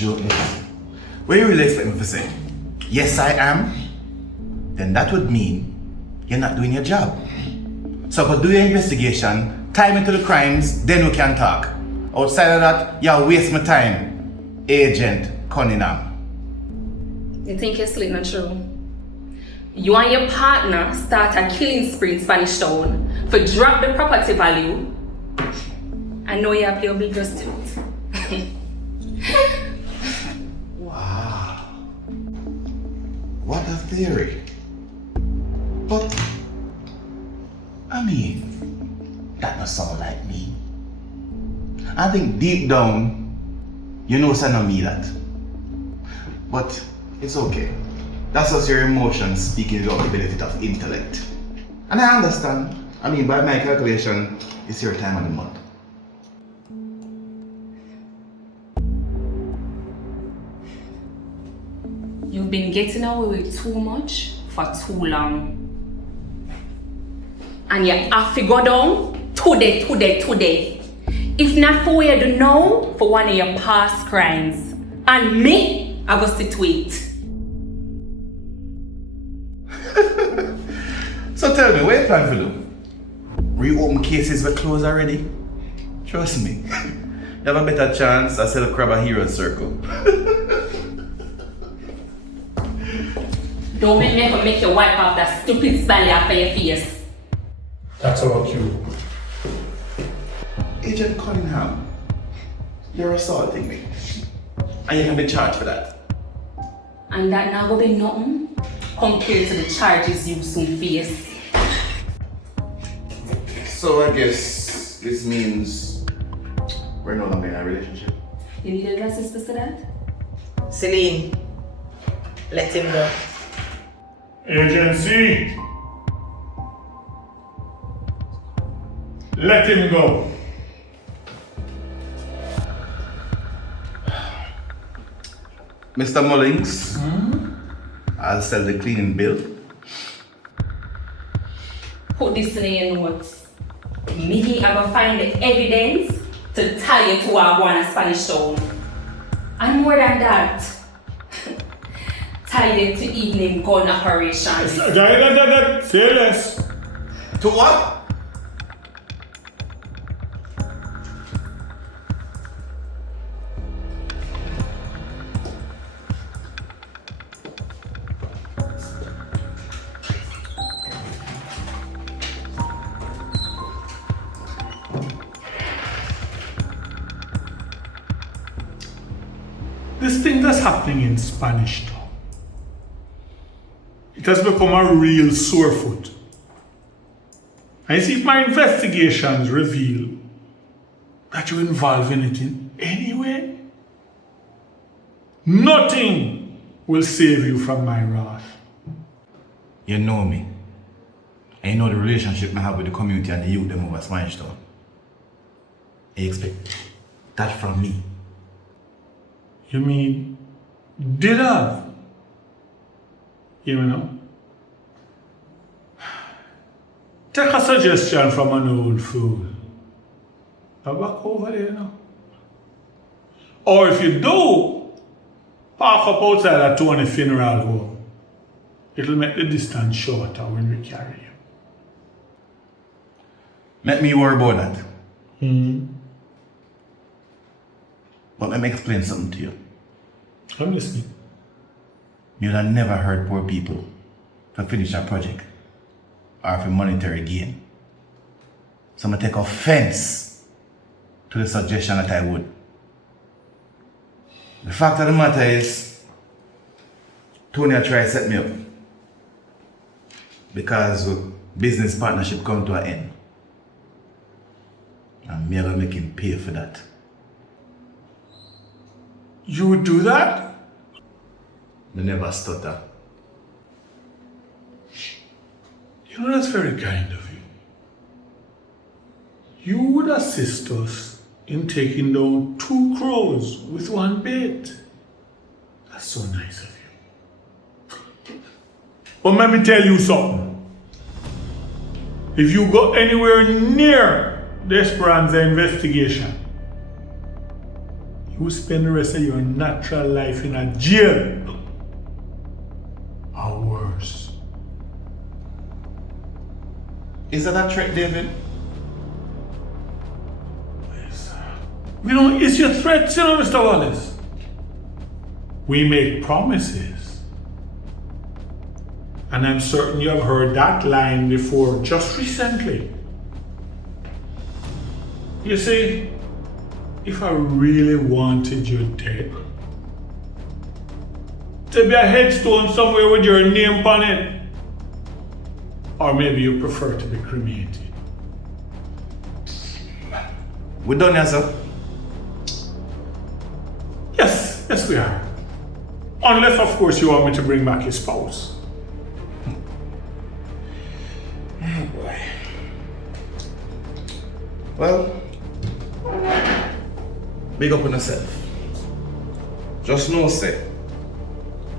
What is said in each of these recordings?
joking. What you really expect me to say? Yes, I am. Then that would mean you're not doing your job. So go do your investigation, tie me to the crimes, then we can talk. Outside of that, you waste my time, Agent Cunningham. You think you're sleeping not true? You and your partner start a killing spree in Spanish Town for drop the property value. I know you have your big prostitute. Wow. What a theory. But, I mean, that doesn't sound like me. I think deep down, you know it's not me that. But it's okay. That's just your emotions speaking without the benefit of intellect. And I understand. I mean, by my calculation, it's your time of the month. You've been getting away with too much for too long. And you have to go down today. If not for what you do now, for one of your past crimes. And me, I will sit wait. So tell me, what you plan to do? Reopen cases were closed already? Trust me, you have a better chance I sell a crab a hero circle. Don't make me ever make you wipe off that stupid smiley off of your face. That's our cue. Agent Cunningham, you're assaulting me. And you can be charged for that. And that now will be nothing compared to the charges you soon face. So I guess this means we're no longer in a relationship. You need addresses to that? Celine, let him go. Agency! Let him go. Mr. Mullings, I'll sell the cleaning bill. Put this in your notes. Me, I will find the evidence to tie you to our one Spanish Town. And more than that, tie you to evening gun operations. Say less. To what? This thing that's happening in Spanish Town, it has become a real sore foot. And you see, if my investigations reveal that you're involved in it in any way, nothing will save you from my wrath. You know me. And you know the relationship I have with the community and the youth them over Spanish Town. You expect that from me? You mean, did have? You know? Take a suggestion from an old fool. Now back over there now. Or if you do, park up outside that Tony funeral home. It'll make the distance shorter when we carry you. Let me worry about that. But let me explain something to you. I'm listening. You'd have never heard poor people to finish a project or for monetary gain. So I'm gonna take offense to the suggestion that I would. The fact of the matter is, Tony tried to set me up because business partnership come to an end. And me gonna make him pay for that. You would do that? Me never stutter. You know, that's very kind of you. You would assist us in taking down 2 crows with 1 bait. That's so nice of you. But let me tell you something. If you go anywhere near the Xpressionz investigation, you You spend the rest of your natural life in a jail. Or worse. Is that a threat, David? We don't issue threats, you know, Mr. Wallace. We make promises. And I'm certain you have heard that line before just recently. You see, if I really wanted you dead, there'd be a headstone somewhere with your name on it. Or maybe you prefer to be cremated. We done here, sir. Yes, we are. Unless, of course, you want me to bring back your spouse. Oh boy. Well, big up on yourself. Just know, say,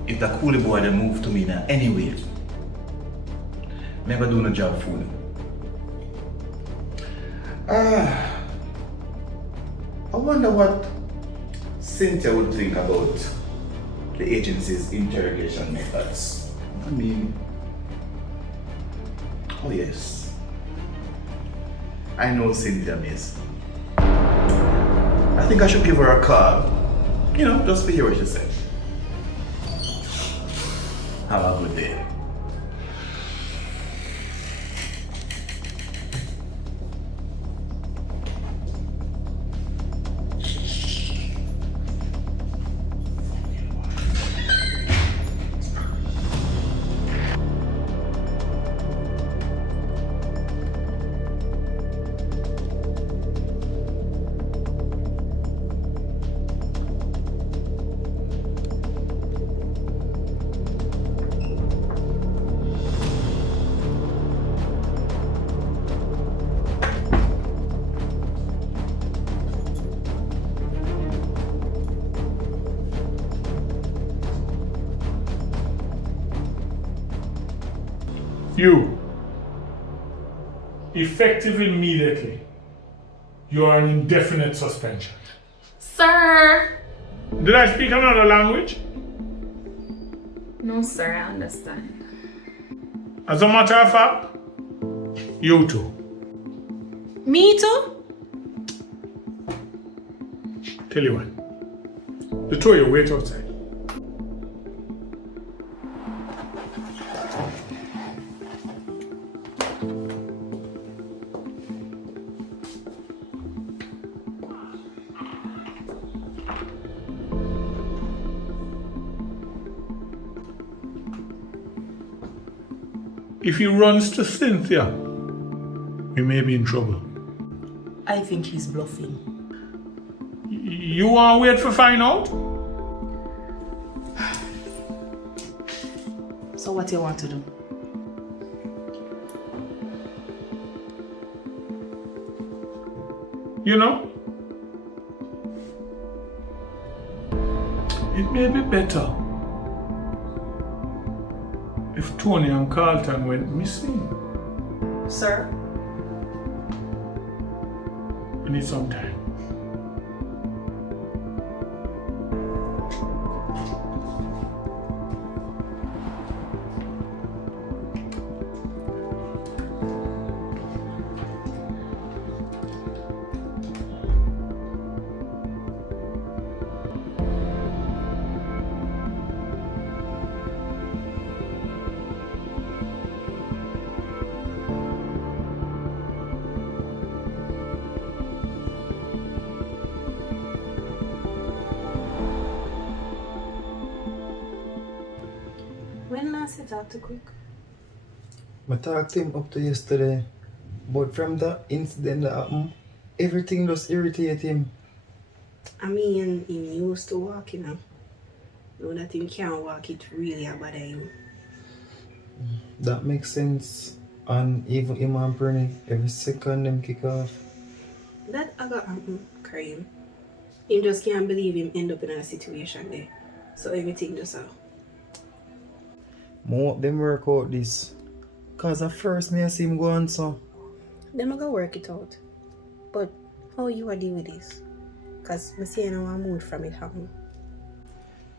if the coolie boy they move to me now anyway, never do no job for him. I wonder what Cynthia would think about the agency's interrogation methods. I mean, oh yes, I know Cynthia, miss. I think I should give her a call, you know, just to hear what she said. Have a good day. You, effective immediately, you are on indefinite suspension. Sir! Did I speak another language? No, sir, I understand. As a matter of fact, you too. Me too? Tell you what, the two of you wait outside. If he runs to Cynthia, we may be in trouble. I think he's bluffing. You want to wait for find out? So what do you want to do? You know, it may be better if Tony and Carlton went missing. Sir? We need some time. When last you talked to Quick? I talked to him up to yesterday, but from the incident that happened, everything just irritated him. I mean, he used to walk, you know. Now that he can't walk, it really bother him. That makes sense. And even him and Bernie, every second them kick off. That I got crying. He just can't believe him end up in a situation there. So everything just More of them work out this. Cause at first me I see him go on so. Them I go work it out. But how you are deal with this? because I see no mood from it happen.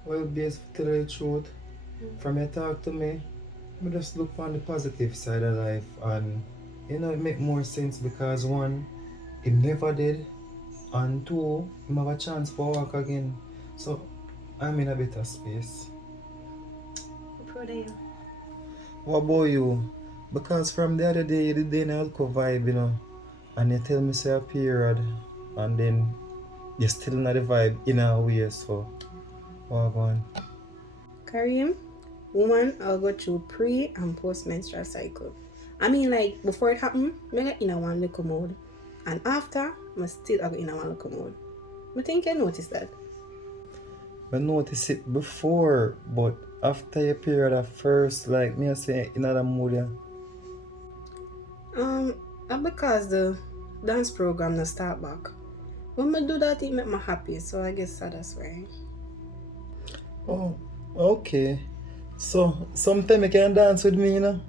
Well, based to tell you the truth, from your talk to me, I just look on the positive side of life, and you know, it make more sense because one, it never did, and two, I have a chance for walk again. So I'm in a better space. I'm proud of you. What about you? Because from the other day you did an alcohol vibe, you know, and you tell me say a period, and then you're still not the vibe in a way, so what going? Kareem, woman I'll go through pre and post menstrual cycle. I mean, like before it happened, I get in a one little mode, and after I still go in a one little mode. I think you noticed that. I noticed it before, but after your period at first, like me I say in another mood, yeah. And because the dance program not start back. When I do that, it make me happy, so I guess that's why. Oh, okay. So sometime you can dance with me, you know?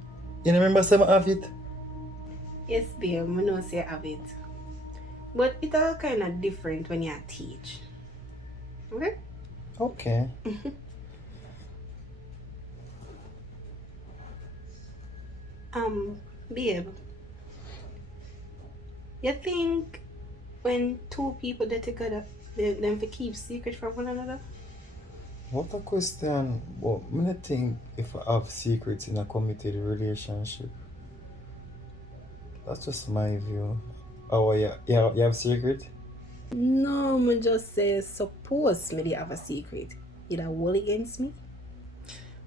You remember some of it? Yes, babe, I know say I have it. But it's all kind of different when you teach. Okay? Okay. Babe, you think when two people get together, them to keep secret from one another? What a question. But I don't think if I have secrets in a committed relationship. That's just my view. Oh, yeah, you have secret? No, I just say suppose me they have a secret. You da hold against me?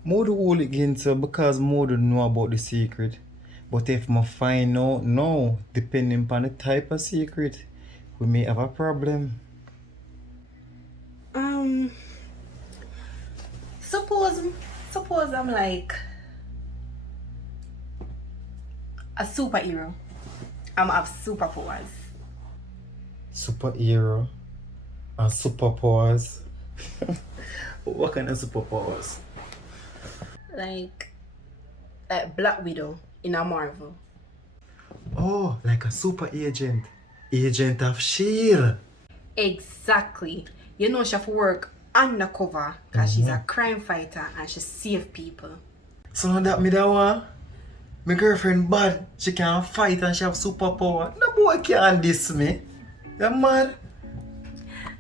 More do hold against you because more do know about the secret. But if I find out now, depending upon the type of secret, we may have a problem. Suppose I'm like a superhero. I'm have superpowers. Superhero and superpowers. What kind of superpowers? Like Black Widow in a Marvel. Oh, like a super agent. Agent of S.H.I.E.L.D. Exactly. You know she have to work undercover because she's a crime fighter and she save people. So now that me that one, my girlfriend bad, she can fight and she have superpower. No boy can diss me. You mad?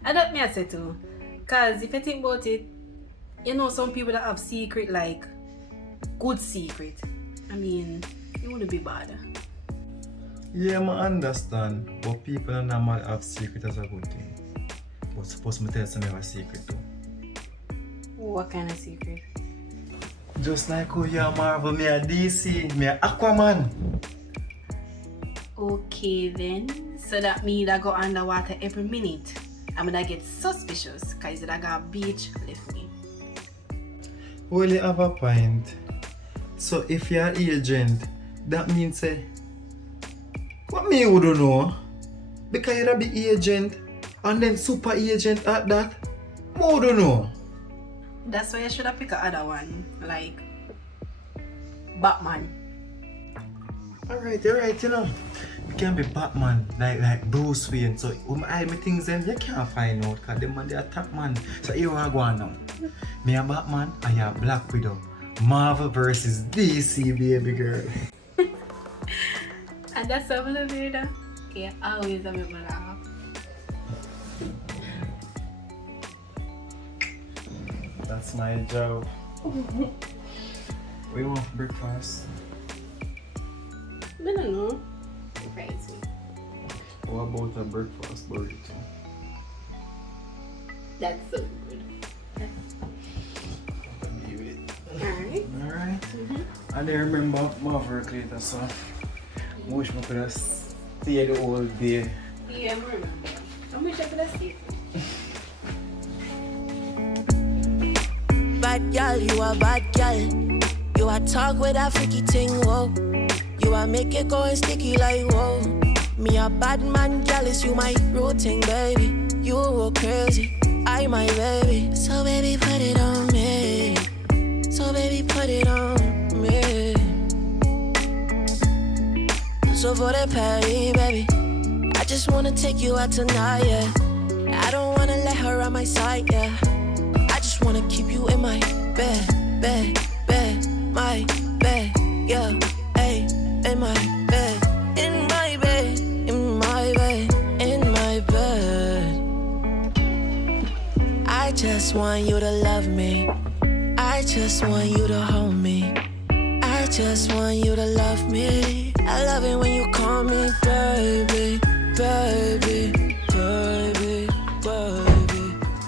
And that me I say too. Cause if you think about it, you know some people that have secret like good secret. I mean, it wouldn't be bad. Yeah, I understand. But people are normal have secret as a good thing. But suppose me tell you some have a secret too. What kind of secret? Just like how you are Marvel, me a DC, me a Aquaman. Okay then. So that means I go underwater every minute. I'm gonna get suspicious because I got a beach left me. Well, you have a point. So if you're an agent, that means what me would know? Because you're a big agent and then super agent at that, I would know. That's why I should have picked another one, like Batman. Alright, you're right, you know. You can be Batman, like Bruce Wayne. So when I hide my things them, you can't find out because them man they attack man. So here I go on now. Me a Batman and you a Black Widow. Marvel versus DC, baby girl. And that's how I love it. Okay, always a bit laugh. That's my job. We want breakfast. I don't know. Surprise me. What about a breakfast burrito? That's so good. Alright. Alright. And then remember my work later, so I wish I could have stayed the whole day. Yeah, I remember. I wish I could have stayed. Bad girl, you a bad girl. You a talk with a freaky thing, whoa. You a make it go and sticky like whoa. Me a bad man, girl, is you my road thing, baby. You go crazy, I my baby. So baby, put it on me. So baby, put it on me. So for the party, baby, I just wanna take you out tonight, yeah. I don't let her on my side, yeah. I just wanna keep you in my bed, my bed, yeah. Hey, in my bed, in my bed, in my bed, in my bed. I just want you to love me. I just want you to hold me. I just want you to love me. I love it when you call me baby, baby, baby, baby, baby,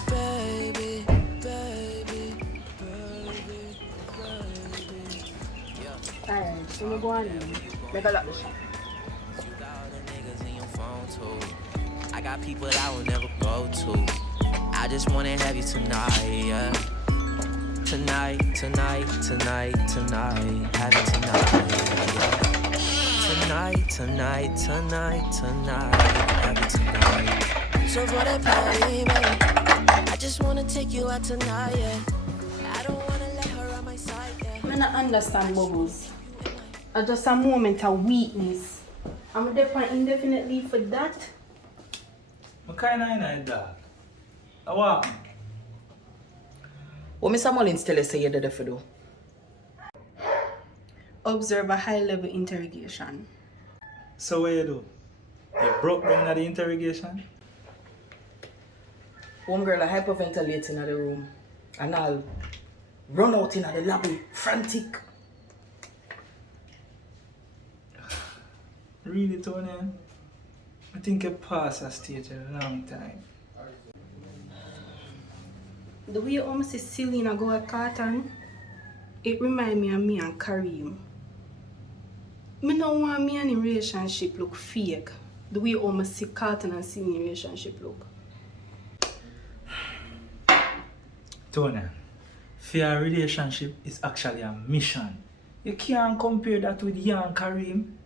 baby, baby, baby. Alright, so we go on in. Make a lot of shit. You got all the niggas in your phone too. I got people I will never go to. I just wanna have you tonight, yeah. Tonight, tonight, tonight, tonight, have it tonight, yeah. Tonight, tonight, tonight, tonight, have it tonight. So for the party, baby, I just wanna take you out tonight, yeah. I don't wanna let her on my side, yeah. I don't understand Bubbles. It's just a moment of weakness. I'm there for indefinite leave for that. What kind of night dog? What? What Mr. Mullins tell you say you did it for do? Observe a high-level interrogation. So what you do? You broke down at the interrogation? One girl hyperventilating in the room and I'll run out in the lobby, frantic. Really, Tony? I think you passed that stage a long time. The way you almost see Selena go at Carton, it remind me of me and Kareem. I don't want me and the relationship look fake. The way you almost see Carton and Selena relationship look. Tony, fair relationship is actually a mission. You can't compare that with you and Kareem.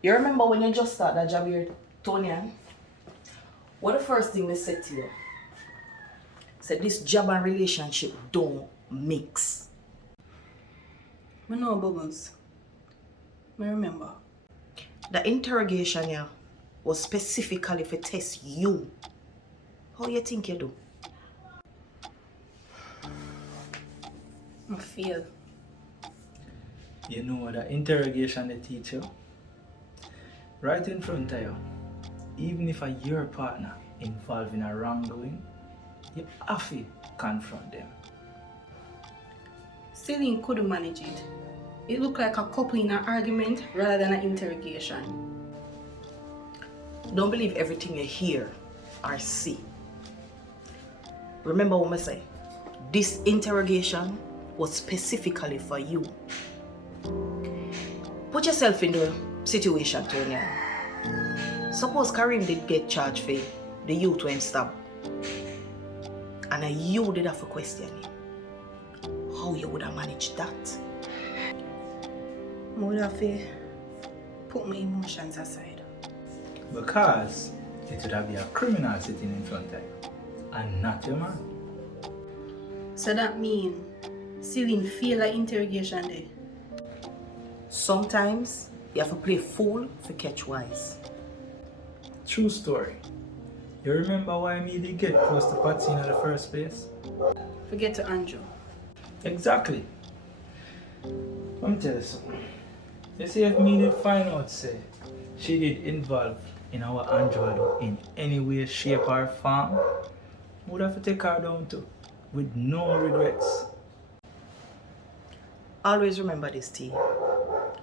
You remember when you just started that job here, Tony? What the first thing they said to you? Said this job and relationship don't mix. I know Bubbles. I remember. The interrogation here was specifically for test you. How you think you do? I feel. You know the interrogation they teach you? Right in front of you, even if your partner involved in a wrongdoing, you have to confront them. Celine couldn't manage it. It looked like a couple in an argument rather than an interrogation. Don't believe everything you hear or see. Remember what I say? This interrogation was specifically for you. Put yourself in the situation, Tonya. Suppose Kareem did get charged for the youth when stabbed. And you did have to question him. How you would have managed that? I would have to put my emotions aside. Because it would have been a criminal sitting in front of you, and not your man. So that means Celine failed an interrogation there. Sometimes you have to play fool to catch wise. True story. You remember why me did get close to Patsy in the first place? Forget to Andrew. Exactly. Let me tell you something. You see, if me did find out, say, she did involve in our Android in any way, shape or form, would have to take her down too, with no regrets. Always remember this, T.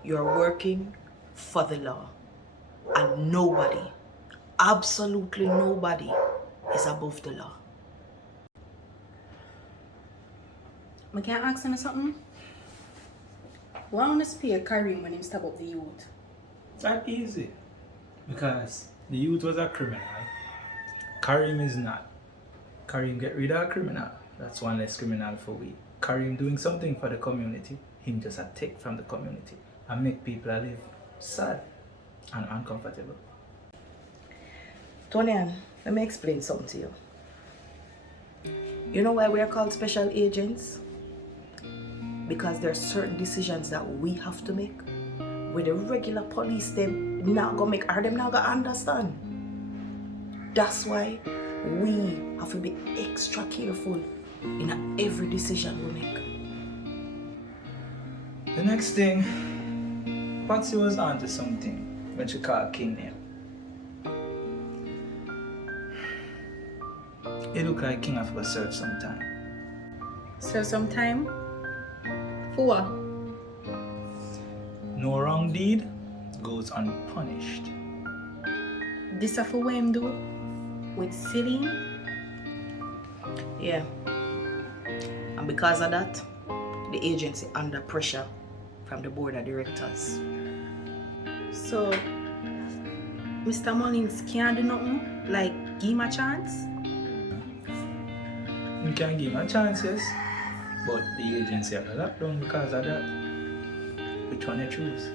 You are working for the law. And nobody, absolutely nobody, is above the law. I can ask him something? Why want to spare Kareem when he stab up the youth? That easy. Because the youth was a criminal. Kareem is not. Kareem get rid of a criminal. That's one less criminal for we. Kareem doing something for the community. Him just a take from the community and make people live sad and uncomfortable. Tony, let me explain something to you. You know why we are called special agents? Because there are certain decisions that we have to make where the regular police them not gonna make or them not gonna understand. That's why we have to be extra careful in every decision we make. The next thing, Patsy was onto something when she called King name. It looked like King have to serve some time. So sometime, for what? No wrong deed goes unpunished. This is for what him do with Celine? Yeah. And because of that, the agency under pressure from the board of directors. So, Mr. Mullins can't do nothing? Like, give him a chance? We can give him a chance, yes. But the agency have a lockdown because of that. Which one you choose?